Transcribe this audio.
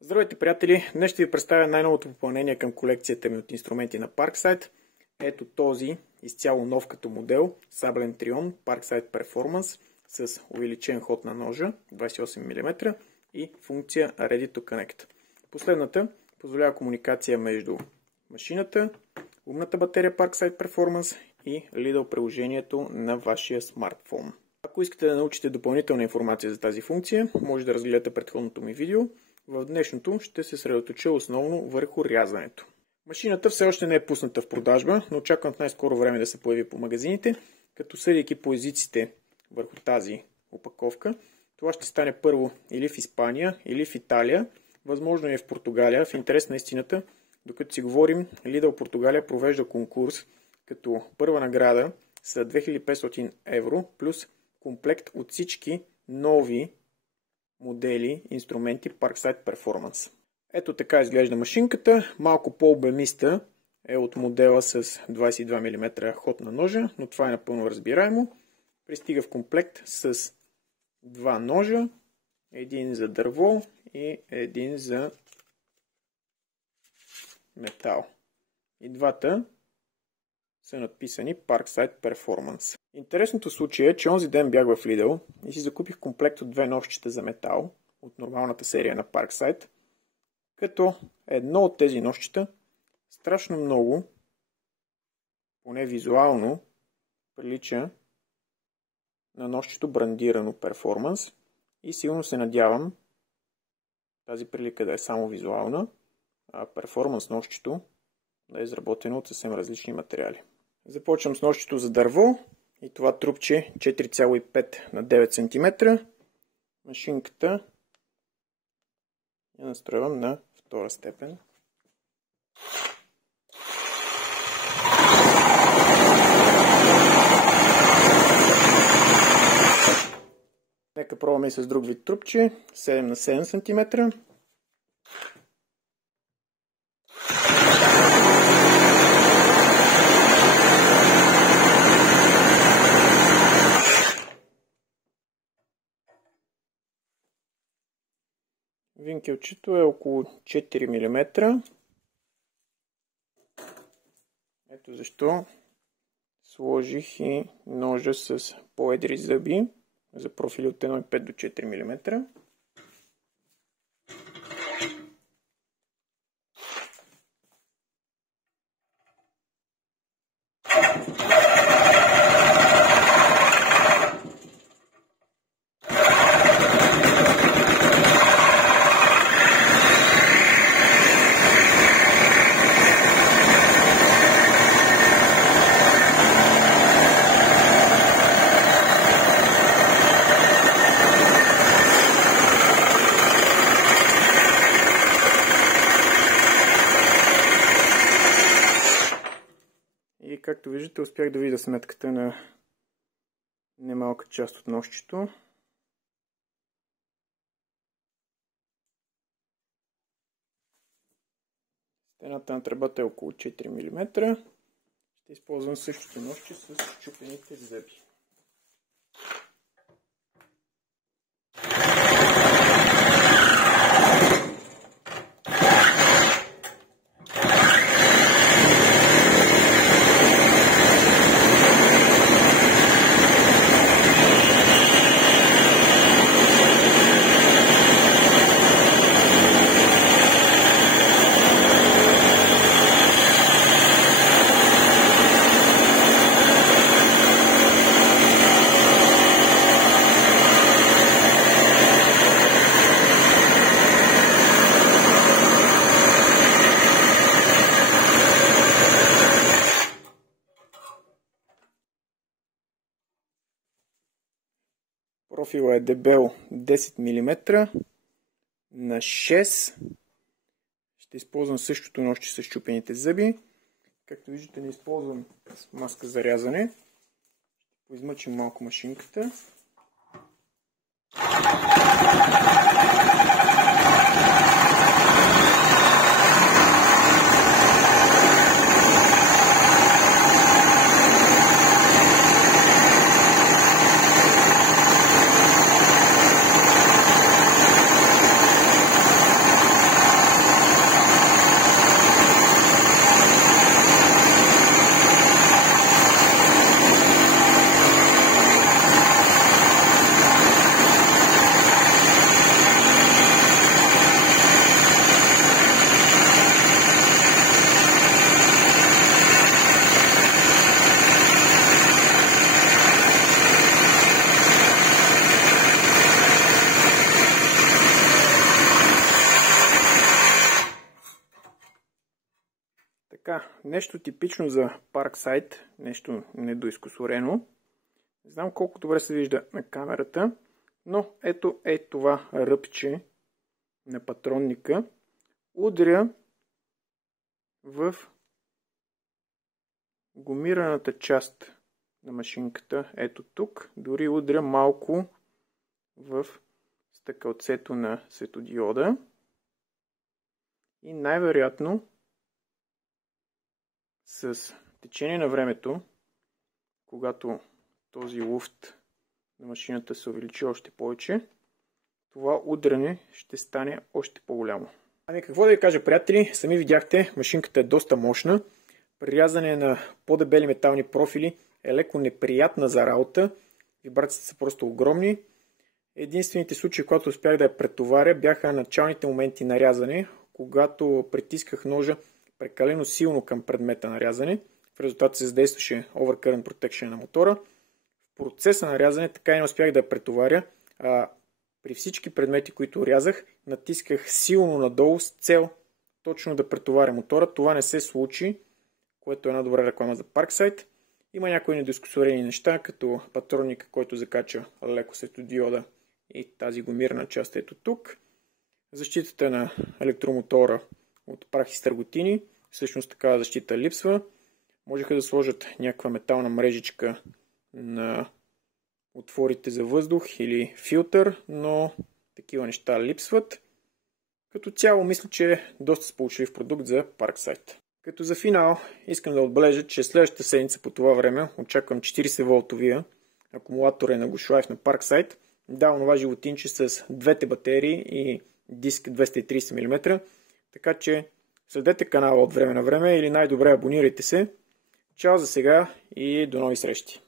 Здравейте, приятели! Днес ще ви представя най-новото попълнение към колекцията ми от инструменти на Parkside. Ето този изцяло нов като модел саблен трион Parkside Performance с увеличен ход на ножа 28 мм и функция Ready to Connect. Последната позволява комуникация между машината, умната батерия Parkside Performance и Lidl приложението на вашия смартфон. Ако искате да научите допълнителна информация за тази функция, може да разгледате предходното ми видео. В днешното ще се съсредоточа основно върху рязането. Машината все още не е пусната в продажба, но очаквам в най-скоро време да се появи по магазините, като съдейки по езиците върху тази опаковка. Това ще стане първо или в Испания, или в Италия, възможно и в Португалия. В интерес на истината, докато си говорим, Lidl Португалия провежда конкурс, като първа награда са 2500 евро плюс комплект от всички нови модели, инструменти Parkside Performance. Ето така изглежда машинката. Малко по-обемиста е от модела с 22 мм ход на ножа, но това е напълно разбираемо. Пристига в комплект с два ножа, един за дърво и един за метал. И двата са надписани Parkside Performance. Интересното случай е, че онзи ден бях в Lidl и си закупих комплект от две ножчета за метал от нормалната серия на Parkside, като едно от тези ножчета страшно много, поне визуално, прилича на ножчето брандирано Performance и силно се надявам тази прилика да е само визуална, а Performance ножчето да е изработено от съвсем различни материали. Започвам с ножчето за дърво и това трупче 4,5 на 9 см. Машинката я настроявам на втора степен. Нека пробваме и с друг вид трупче 7 на 7 см. Винкелчето е около 4 мм. Ето защо сложих и ножа с по-едри зъби за профили от 1,5 до 4 мм. И както виждате, успях да видя сметката на немалка част от ножчето. Стената на тръбата е около 4 мм. Ще използвам същото ножче с счупените зъби. Профила е дебел 10 мм на 6. Ще използвам същото ножче с счупените зъби. Както виждате, не използвам маска за рязане. Ще поизмъчим малко машинката. Така, нещо типично за Parkside, нещо недоизкусорено. Не знам колко добре се вижда на камерата, но ето това ръбче на патронника удря в гумираната част на машинката. Ето тук, дори удря малко в стъкълцето на светодиода и най-вероятно с течение на времето, когато този луфт на машината се увеличи още повече, това удряне ще стане още по-голямо. Ами какво да ви кажа, приятели, сами видяхте, машинката е доста мощна. При рязане на по-дебели метални профили е леко неприятна за работа. Вибрациите са просто огромни. Единствените случаи, когато успях да я претоваря, бяха началните моменти на рязане, когато притисках ножа прекалено силно към предмета на рязане. В резултат се задействаше Overcurrent Protection на мотора. В процеса на рязане така и не успях да я претоваря. При всички предмети, които рязах, натисках силно надолу с цел точно да претоваря мотора. Това не се случи, което е една добра реклама за Parkside. Има някои недоискусорени неща, като патронника, който закача леко светодиода и тази гумирана част ето тук. Защитата на електромотора от прах и стърготини. Всъщност такава защита липсва. Можеха да сложат някаква метална мрежичка на отворите за въздух или филтър, но такива неща липсват. Като цяло мисля, че е доста сполучлив продукт за Parkside. Като за финал искам да отбележа, че следващата седмица по това време очаквам 40 волтовия акумулатор на Gushlife на Parkside. Да, онова животинче с двете батерии и диск 230 мм. Така че следете канала от време на време или най-добре абонирайте се. Чао за сега и до нови срещи!